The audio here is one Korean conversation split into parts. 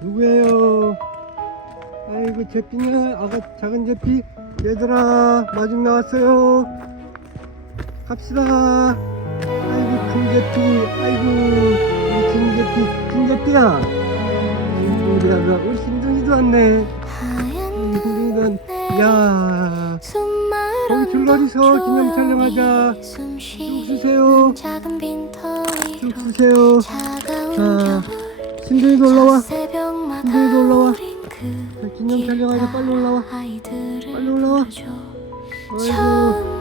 누구예요? 아이고 제피냐? 아가 작은 제피? 얘들아 마중 나왔어요. 갑시다. 아이고 큰 제피. 아이고 큰 제피 큰 제피야. 아이고 우리 신둥이도 왔네. 신둥이도 왔네. 야. 거기 줄거리서 기념 촬영하자. 쭉 쓰세요. 쭉 쓰세요. 자 신둥이도 올라와. 신둥이도 올라와. 우린 그 촬영하자 빨리 올라와. 빨리 올라와.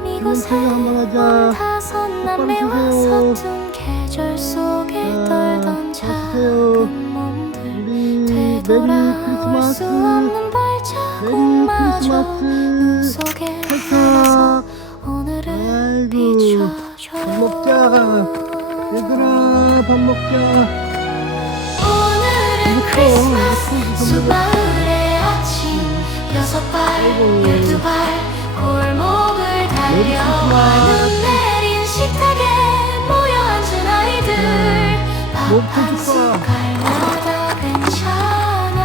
아이고 촬영 한번 하자. 똑바로 서세요. 자, 서세요. 우리 메리 크리스마스. 메리 크리스마스. 오늘을 아이고 밥 먹자. 얘들아 밥 먹자 크리스마스 이거 수마을의 아침 여섯 발 아이고. 열두 발 골목을 메리 달려와 크리스마스. 눈 내린 식탁에 모여 앉은 아이들 뭐밥한 퍼줄까? 숟갈마다 괜찮아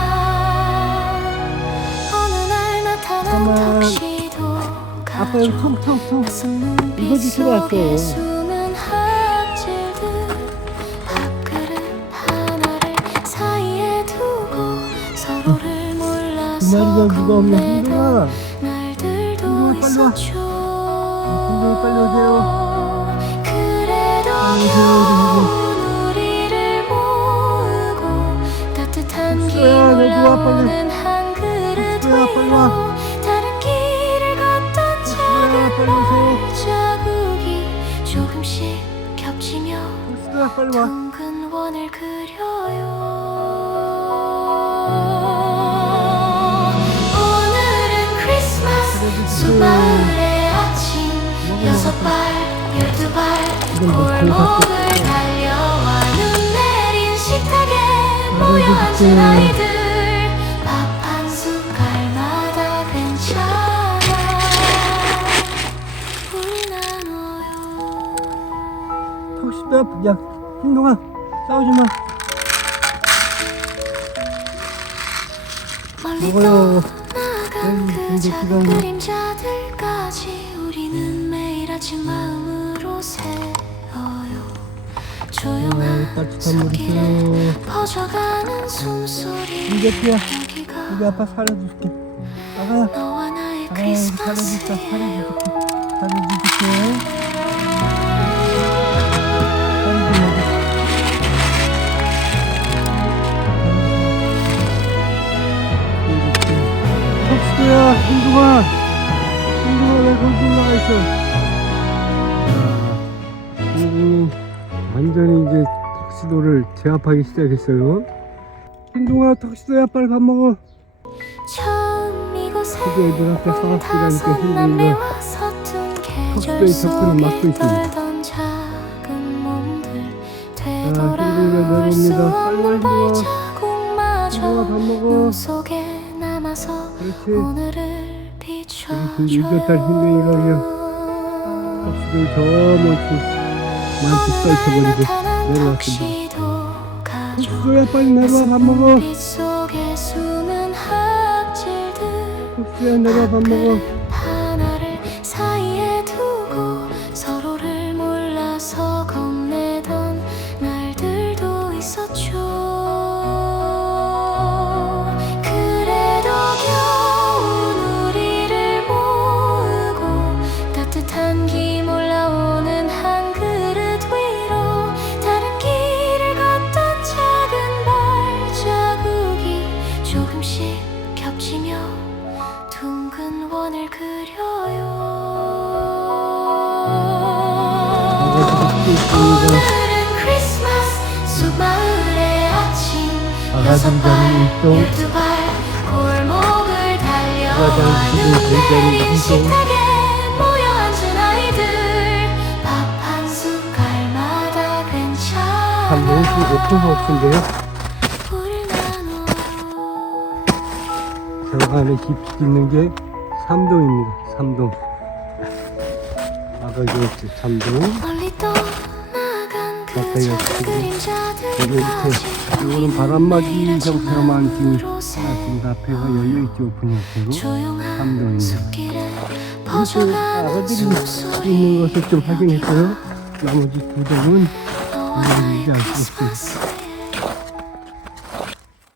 어느 날 나타난. 턱시도가 여기 퉁퉁퉁 가슴 왔어. 속에 말이가 누가 없냐 힘들어 빨리 와. 힘들어 빨리 오세요 와, 빨리. 나오는 한 그릇 옥수야, 빨리 와. 작은 빨리 오세요. 발자국이 조금씩 겹치며 와 둥근 원을 그려요 수마을의 아침 여섯 발 열두 발뭐 골목을 달려와 눈 내린 식탁에 모여 아이고, 앉은. 아이들. 밥 한 숟갈마다 괜찮아. 우리 나눠요. 턱시도 야 hin동아 싸우지 마. 멀리 먹어요 그 이제 작은 시간이- 그림자들까지 우리는 매일 아침 마음으로 세어요. 어, 조용한 손길에 있어요 퍼져가는 숨소리 이제 피야 여기가 우리 아빠 살아줄게. 아가 너와 나의 아 살아줄까 크리스마스예요. 살아줄게 살아줄게 살아줄게 턱시도를 제압하기 시작했어요. hin동아 턱시도야 빨리 밥 먹어. 그게 애들한테 서툰 계절 턱수의 접근을 막고 있습니다. 되돌아올 수 내려옵니다. 빨리 와. 발자국마저 hin동아 밥 먹어. 그렇지. 그 일교딸 비춰줘 힘내기가 그냥 턱수를 저 멀리 많이 떨쳐버리고 내려왔습니다 턱수야 빨리 내려와 밥 먹어. 턱수야 내려와 밥 먹어 조금씩 겹치며 둥근 원을 그려요. 오늘은 크리스마스 수마을의 아침 아가들 여섯 발 열두 발 골목을 아가들 달려와 지금 눈 굉장히 내린. 식탁에 모여 앉은 아이들 밥 한 숟갈마다 괜찮아 한 55%인데요 저 안에 깊이 있는 게 3동입니다. 3동. 아가 이었지 3동. 멀리 떠나간 그 가까이 왔지. 그림자들까지 이거는 바람막이 형태로만 지금 지금 앞에가 열려있죠 오픈 형태로. 조용한 감동이네요 숲길을 이렇게 아가들이 있는 것을 좀 확인했어요. 나머지 두 점은 않고 있어요. 크리스마스